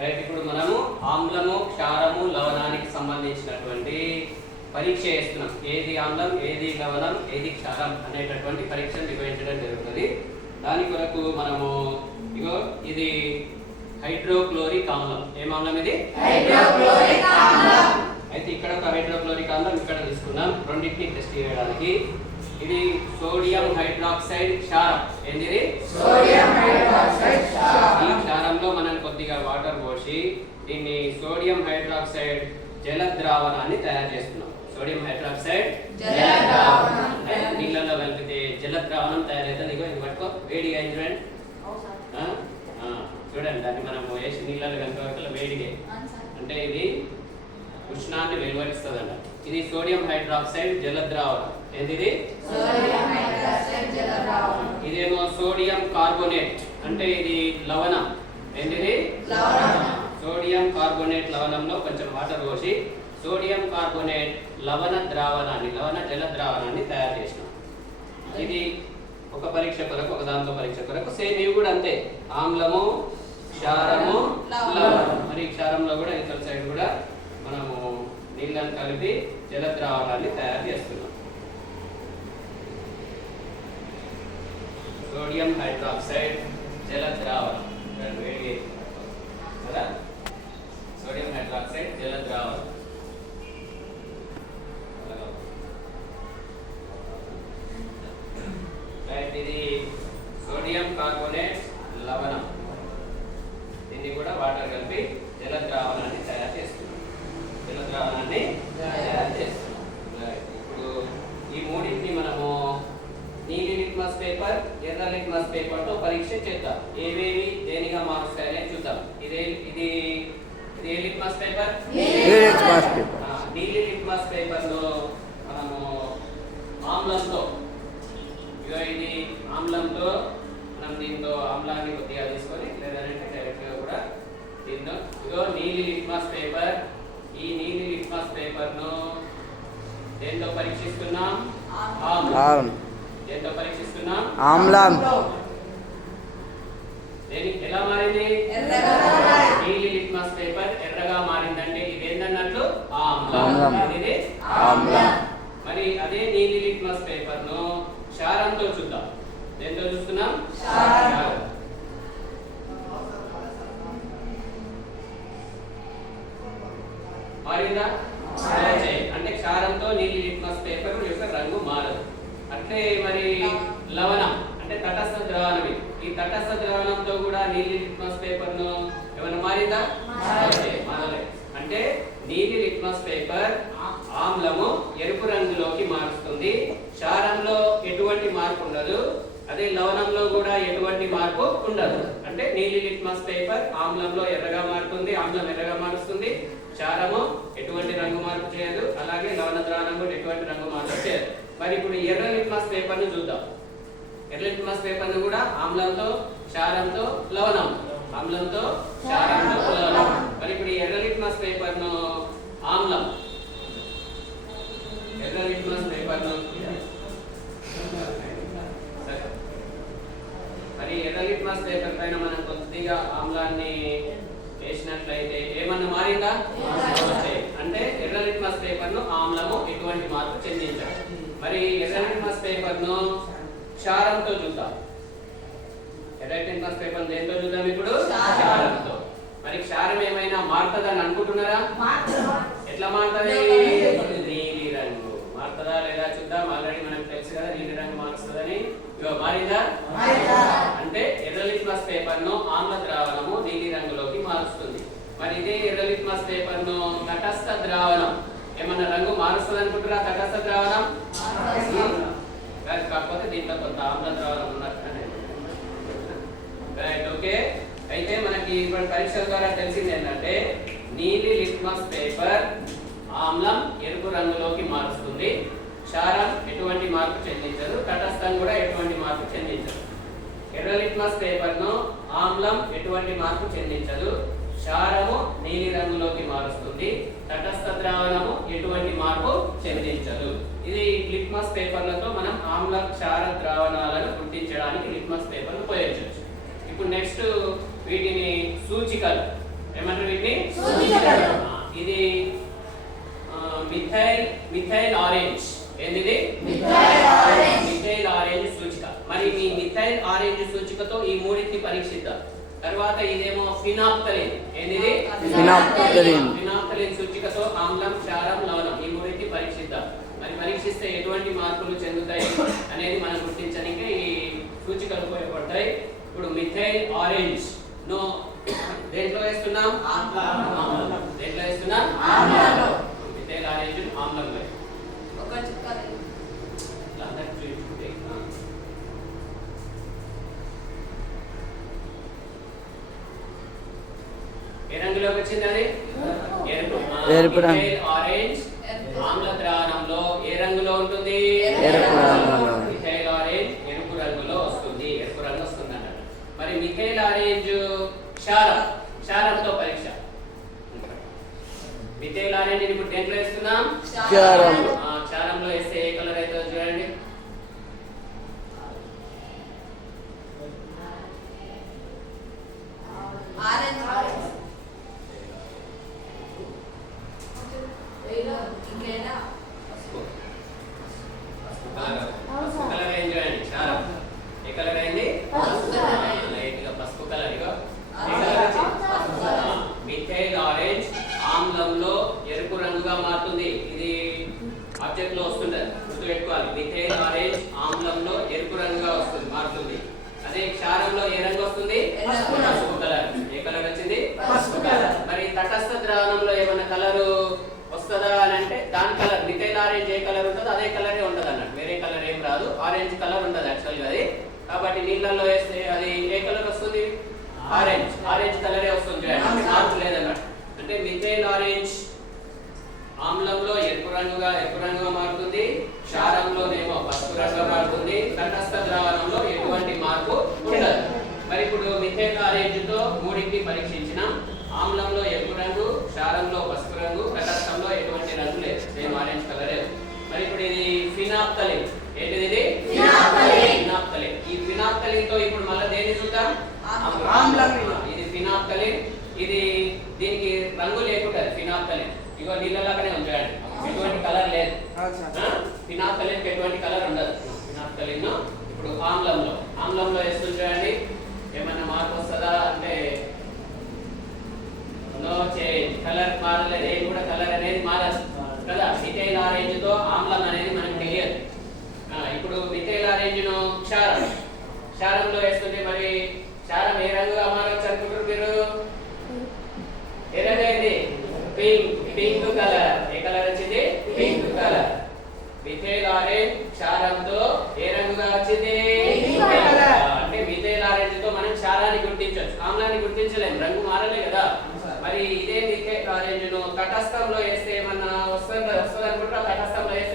Right, ఇప్పుడు మనము ఆమ్లము, క్షారము, లవణానికి సంబంధించినటువంటి పరీక్ష చేస్తున్నాం. ఏది ఆమ్లం, ఏది లవణం, ఏది క్షారం అనేటటువంటి పరీక్షను నిర్వహించడం జరుగుతుంది. దాని కొరకు మనము ఇగో ఇది హైడ్రోక్లోరిక్ ఆమ్లం. ఏం ఆమ్లం ఇది? హైడ్రోక్లోరిక్ ఆమ్లం. అయితే ఇక్కడ ఒక హైడ్రోక్లోరిక్ ఆమ్లం ఇక్కడ తీసుకున్నాం రెండింటిని టెస్ట్ చేయడానికి. ఇది సోడియం హైడ్రాక్సైడ్ క్షారం. ఏంటిది? సోడియం హైడ్రాక్సైడ్ క్షారం. ఈ క్షారంలో మనం కొద్దిగా వాటర్ పోసి దీన్ని సోడియం హైడ్రాక్సైడ్ జల ద్రావణాన్ని తయారు చేస్తున్నాం. సోడియం హైడ్రాక్సైడ్ జల ద్రావణం అంటే నీళ్ళలో కలిపితే జల ద్రావణం తయారవుతుంది. ఇగో ఇది పట్టుకో, వేడిగా అయింది చూడండి. చూడండి, దాన్ని మనం వేసి నీళ్ళలో కలిపే వేడిగా అంటే ఇది ఉష్ణాన్ని వెలువరిస్తుందంట. ఇది సోడియం హైడ్రాక్సైడ్ జల ద్రావణం. ఏంటిది? సోడియం హైడ్రాక్సైడ్ జల ద్రావణం. ఇదేమో సోడియం కార్బోనేట్ అంటే ఇది లవణం. ఏంటిది? లవణం. సోడియం కార్బోనేట్ లవణంలో కొంచెం వాటర్ పోసి సోడియం కార్బోనేట్ లవణ జల ద్రావణాన్ని తయారు చేసినాం. ఇది ఒక పరీక్ష కొరకు, ఒక దాంతో పరీక్ష కొరకు. సేమ్ ఇవి కూడా అంతే, ఆమ్లము, క్షారము, లవణం. మరి క్షారంలో కూడా ఇతర సైడ్ కూడా మనము నీళ్ళని కలిపి జల ద్రావణాన్ని తయారు చేస్తున్నాం. సోడియం హైడ్రాక్సైడ్ జల ద్రావణం వేడి కదా, సోడియం హైడ్రాక్సైడ్ జల ద్రావణం. రైట్, ఇది సోడియం కార్బోనేట్ లవణం. దీన్ని కూడా వాటర్ కలిపి జల ద్రావణాన్ని తయారు చేస్తున్నాం. జల ద్రావణాన్ని తయారు చేస్తున్నాం. ఇప్పుడు ఈ మూడింటిని మనము నీలి లిట్మస్ పేపర్, ఎర్ర లిట్మస్ పేపర్ తో పరీక్ష చేద్దాం. ఏవేవి దేనిగా మారుస్తాయని చూద్దాం. ఇది ఏ లిట్మస్ పేపర్? నీలి లిట్మస్ పేపర్ లో మనము ఆమ్లంతో, ఇది ఆమ్లంతో మనం దీంతో ఆమ్లాన్ని కొద్దిగా తీసుకొని లేదంటే డైరెక్ట్ గా కూడా దీంతో ఇదో నీలి లిట్మస్ పేపర్. ఈ నీలి లిట్మస్ పేపర్ ను దేంతో పరీక్షిస్తున్నాం? ఆమ్లం. దేంతో పరీక్షిస్తున్నాం? ఆమ్లం. ఎలా మారింది? ఎర్రగా మారింది. నీలి లిట్మస్ పేపర్ ఎర్రగా మారిందంటే ఇది ఏందన్నట్లు? ఆమ్లం. ఇది ఆమ్లం. మరి అదే నీలి లిట్మస్ పేపర్ ను క్షారంతో చూద్దాం. దేంతో చూస్తున్నాం? క్షారం. మారిందా? అంటే క్షారంతో నీలి లిట్మస్ పేపర్ యొక్క రంగు మారదు. అంటే మరి లవణం అంటే తటస్థ ద్రావణం. ఈ తటస్థ ద్రావణంతో కూడా నీలి లిట్మస్ పేపర్ ను ఏమైనా మారిందా? మారలేదు. అంటే నీలి లిట్మస్ పేపర్ ఆమ్లము ఎరుపు రంగులోకి మారుస్తుంది. క్షారంలో ఎటువంటి మార్పు ఉండదు. అదే లవణంలో కూడా ఎటువంటి మార్పు ఉండదు. అంటే నీలి లిట్మస్ పేపర్ ఆమ్లంలో ఎర్రగా మారుతుంది, ఆమ్లం ఎర్రగా మారుస్తుంది. క్షారము ఎటువంటి రంగు మార్పు చేయదు. అలాగే లవణ ద్రావణం కూడా ఎటువంటి రంగు మార్పు చేయదు. మరి ఇప్పుడు ఎర్ర లిట్మస్ పేపర్ ను చూద్దాం. ఎర్ర లిట్మస్ పేపర్ ను కూడా ఆమ్లంతో, క్షారంతో, లవణం, ఆమ్లంతో, క్షారంతో, లవణం. మరి ఇప్పుడు ఎర్ర లిట్మస్ పేపర్ ను ఆమ్లం, ఎర్ర లిట్మస్ పేపర్ ను మరి ఎర్ర లిట్మస్ పేపర్ పైన మనం కొద్దిగా ఆమ్లాన్ని వేసినట్లయితే ఏమన్నా మారిందా? అంటే ఎర్ర లిట్మస్ పేపర్ ను ఆమ్లము ఎటువంటి మార్పు చెందించాలి. మరి ఎర్ర లిట్మస్ పేపర్ ను క్షారంతో చూద్దాం. ఎర్ర లిట్మస్ పేపర్ దేంతో చూద్దాం ఇప్పుడు? క్షారంతో. మరి క్షారం ఏమైనా మారుతుందని అనుకుంటున్నారా? ఎట్లా మారుతుంది? నీలి రంగు మారుతుందా లేదా చూద్దాం. ఆల్రెడీ మనకు తెలుసు కదా నీలి రంగు మారుస్తుందని. ఇగో మారిందా? అంటే ఎర్ర లిట్మస్ పేపర్ ను ఆమ్ల ద్రావణము నీలి రంగులోకి మారుస్తుంది. మరి ఇదే ఎర్ర లిట్మస్ పేపర్ ను తటస్థ ద్రావణం ఏమన్నా రంగు మారుస్తుంది అనుకుంటారా? తటస్థ ద్రావణం కాకపోతే దీంట్లో కొంత ఆమ్ల ద్రావణం ఉన్నట్టుగానే. Right, okay. అయితే మనకి ఇప్పుడు పరీక్షల ద్వారా తెలిసింది ఏంటంటే నీలి లిట్మస్ పేపర్ ఆమ్లం ఎరుపు రంగులోకి మారుస్తుంది. క్షారం ఎటువంటి మార్పు చెందించదు. తటస్థం కూడా ఎటువంటి మార్పు చెందించదు. ఎర్ర లిట్మస్ పేపర్ ను ఆమ్లం ఎటువంటి మార్పు చెందించదు. క్షారము నీలి రంగులోకి మారుస్తుంది. తటస్థ ద్రావణము ఎటువంటి మార్పు చెందించదు. ఇది లిట్మస్ పేపర్లతో మనం ఆమ్ల, క్షార ద్రావణాలను గుర్తించడానికి లిట్మస్ పేపర్ను ఉపయోగించవచ్చు. ఇప్పుడు నెక్స్ట్ వీటిని సూచికలు ఏమంటారు వీటిని? సూచికలు. ఇది మిథైల్ ఆరెంజ్. ఏంటిది? Methyl orange. మిథైల్ ఆరెంజ్ సూచిక. మరి మీ మిథైల్ ఆరెంజ్ సూచికతో ఈ మూడింటిని పరీక్షిద్దాం. తర్వాత ఇదేమో ఫినాప్తలిన్. ఏంటిది? ఫినాప్తలిన్. ఫినాప్తలిన్ సూచికతో ఆమ్లం, క్షారం, లవణం ఈ మూడింటిని పరీక్షిద్దాం. మరి పరీక్షిస్తే ఎటువంటి మార్పులు చెందుతాయి అనేది మనం గుర్తించడానికి ఈ సూచికలు ఉపయోగపడతాయి. ఇప్పుడు మిథైల్ ఆరెంజ్ నో దేంట్లో వేస్తున్నాం? ఆమ్లం. దేంట్లో వేస్తున్నాం? ఆమ్లంలో. మిథైల్ ఆరెంజ్ ఆమ్లంలో. ఒక చుక్క అందరికి చూపించుకుంటే ఏ రంగులోకి వచ్చింది అది? ఎరుపు. ఎరుపు రంగు. మిథైల్ ఆరెంజ్ ఆమ్ల ద్రావణంలో ఏ రంగులో ఉంటుంది? ఎరుపు రంగులో. మిథైల్ ఆరెంజ్ ఎరుపు రంగులో వస్తుంది. ఎరుపు రంగు వస్తుంది అన్నమాట. మరి మిథైల్ ఆరెంజ్ క్షారంతో పరీక్ష. మిథైల్ ఆరెంజ్ ఇప్పుడు దేంట్లో వేస్తున్నాం? క్షారం. క్షారంలో వేస్తే ఏ కలర్ అవుతుందో చూడండి. ఆరెంజ్. ఇంకేనా? పసుపు కలర్ అయింది చూడండి. క్షారం ఏ కలర్ అయింది? పసుపు కలర్. లైట్ గా పసుపు కలర్. ఇగో ఏ కలర్ వచ్చింది? మిథైల్ ఆరెంజ్ ఆమ్లంలో ఎరుపు రంగుగా మారుతుంది. ఇది ఆబ్జెక్ట్ లో వస్తుంటది, గుర్తుపెట్టుకోవాలి. మిథైల్ ఆరెంజ్ ఆమ్లంలో ఎరుపు రంగుగా వస్తుంది, మారుతుంది. అదే క్షారంలో ఏ రంగు వస్తుంది? పసుపు కలర్. ఏ కలర్ వచ్చింది? పసుపు కలర్. మరి తటస్థ ద్రావణంలో ఏమైనా కలర్ వస్తుందా అని అంటే దాని కలర్ మిథైల్ ఆరెంజ్ ఏ కలర్ ఉంటుందో అదే కలరే ఉంటుంది అన్నట్టు. వేరే కలర్ ఏం రాదు. ఆరెంజ్ కలర్ ఉంటుంది యాక్చువల్గా అది. కాబట్టి నీళ్ళల్లో వేస్తే అది ఏ కలర్ వస్తుంది? ఆరెంజ్. ఆరెంజ్ కలరే వస్తుంది చూడండి, మార్పు లేదన్నట్టు. అంటే మిథైల్ ఆరెంజ్ ఆమ్లంలో ఎరుపు రంగుగా మారుతుంది. క్షారంలోనేమో పసుపు రంగుగా మారుతుంది. తటస్థ ద్రావణంలో ఎటువంటి మార్పు ఉండదు. మరి ఇప్పుడు మిథైల్ ఆరెంజ్ తో మూడింటిని పరీక్షించినాం. ఆమ్లంలో ఎరుపు రంగు, క్షారంలో పసుపు రంగు, తటస్థంలో ఎటువంటి రంగు లేదు, సేమ్ ఆరెంజ్ కలరే. మరి ఇప్పుడు ఇది ఫినాప్తలిన్. ఏంటిది ఇది? ఫినాప్తలిన్. ఈ ఫినాప్తలిన్ తో ఇప్పుడు మళ్ళీ దేన్ని చూద్దాం? ఆమ్లం. ఇది ఫినాప్తలిన్. ఇది దీనికి రంగు లేకుండా ఫినాప్తలిన్. ఇగో నీళ్ళలాగానే ఉంచండి, ఎటువంటి కలర్ లేదు. ఫినాప్తలిన్ ఎటువంటి కలర్ ఉండదు. ఫినాప్తలిన్ ఇప్పుడు ఆమ్లంలో వేస్తుంది చూడండి. ఏమన్నా మార్పు వస్తుందా అంటే నో చేంజ్. కలర్ మారలేదు, ఏం కూడా కలర్ అనేది మారదు కదా. మిథైల్ ఆరెంజ్ తో ఆమ్లం అనేది మనకు తెలియదు. ఇప్పుడు మిథైల్ ఆరెంజ్ ను క్షారంలో వేస్తుంటే మరి క్షారం ఏ రంగుగా మారవచ్చు అనుకుంటారు మీరు? ఏ రంగు అయింది? Pink colour. ఏ కలర్ వచ్చింది? Pink colour. మిథైల్ ఆరెంజ్ క్షారంతో ఏ రంగుగా వచ్చింది? Pink colour. అంటే మిథైల్ ఆరెంజ్ తో మనం క్షారాన్ని గుర్తించవచ్చు, ఆమ్లాన్ని గుర్తించలేము, రంగు మారలే కదా. మరి ఇదే మిథైల్ ఆరెంజ్ ను తటస్థంలో వేస్తే ఏమన్నా వస్తుంది అనుకుంటారా? తటస్థంలో వేస్తే